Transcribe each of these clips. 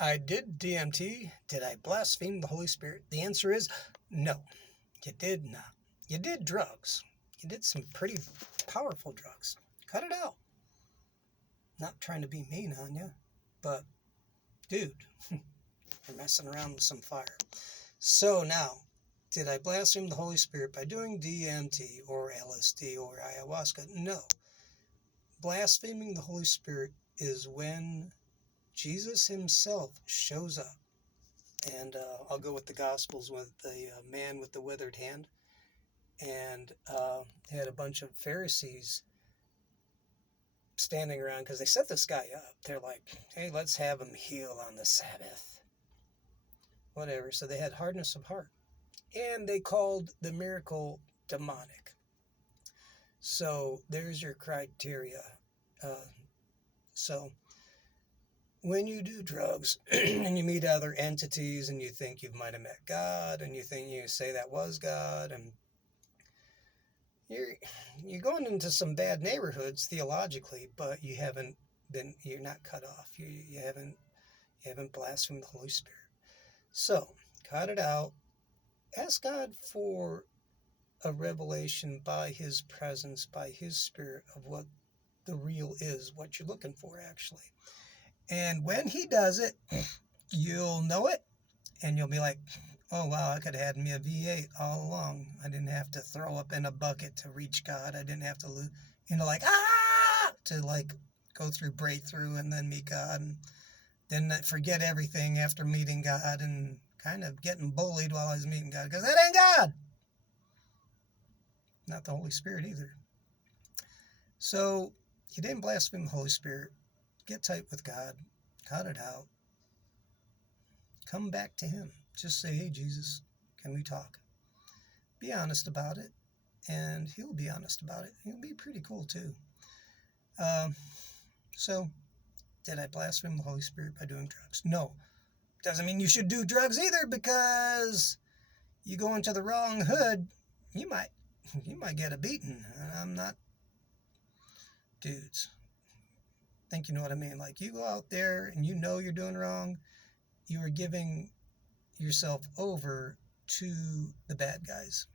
I did DMT. Did I blaspheme the Holy Spirit? The answer is no, you did not. You did drugs. You did some pretty powerful drugs. Cut it out. Not trying to be mean on you, but dude, you're messing around with some fire. So now, did I blaspheme the Holy Spirit by doing DMT or LSD or ayahuasca? No. Blaspheming the Holy Spirit is when Jesus himself shows up. And I'll go with the Gospels with the man with the withered hand. And had a bunch of Pharisees standing around because they set this guy up. They're like, hey, let's have him heal on the Sabbath. Whatever. So they had hardness of heart. And they called the miracle demonic. So there's your criteria. So when you do drugs and you meet other entities and you think you might have met God and you think you say that was God, and you're going into some bad neighborhoods theologically, but you're not cut off. You haven't blasphemed the Holy Spirit. So cut it out. Ask God for a revelation by his presence, by his Spirit, of what the real is, what you're looking for actually. And when he does it, you'll know it, and you'll be like, oh wow, I could have had me a V8 all along. I didn't have to throw up in a bucket to reach God. I didn't have to, to go through breakthrough and then meet God, and then forget everything after meeting God and kind of getting bullied while I was meeting God, because that ain't God. Not the Holy Spirit either. So you didn't blaspheme the Holy Spirit. Get tight with God. Cut it out. Come back to him. Just say, hey, Jesus, can we talk? Be honest about it, and he'll be honest about it. He'll be pretty cool too. So, did I blaspheme the Holy Spirit by doing drugs? No. Doesn't mean you should do drugs either, because you go into the wrong hood, you might get a beating. I'm not, dudes. Think you know what I mean? Like, you go out there and you know you're doing wrong, you are giving yourself over to the bad guys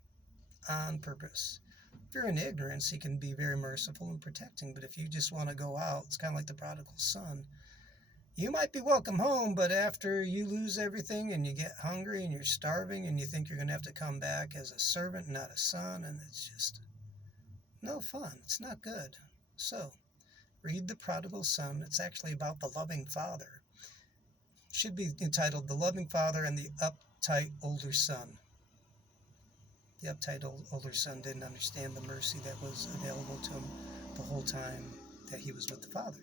on purpose. If you're in ignorance, he can be very merciful and protecting, but if you just want to go out, it's kind of like the prodigal son. You might be welcome home, but after you lose everything and you get hungry and you're starving and you think you're going to have to come back as a servant, not a son, and it's just no fun. It's not good. So, read The Prodigal Son. It's actually about the loving father. It should be entitled The Loving Father and the Uptight Older Son. The uptight older son didn't understand the mercy that was available to him the whole time that he was with the Father.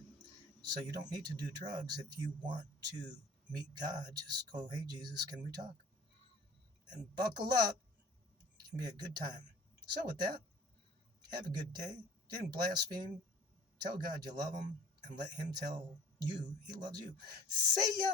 So you don't need to do drugs if you want to meet God. Just go, hey, Jesus, can we talk? And buckle up. It can be a good time. So with that, have a good day. Didn't blaspheme. Tell God you love him, and let him tell you he loves you. See ya!